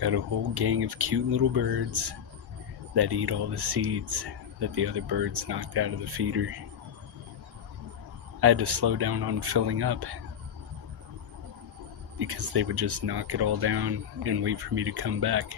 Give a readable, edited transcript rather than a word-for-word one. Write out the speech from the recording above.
Got a whole gang of cute little birds that eat all the seeds that the other birds knocked out of the feeder. I had to slow down on filling up because they would just knock it all down and wait for me to come back.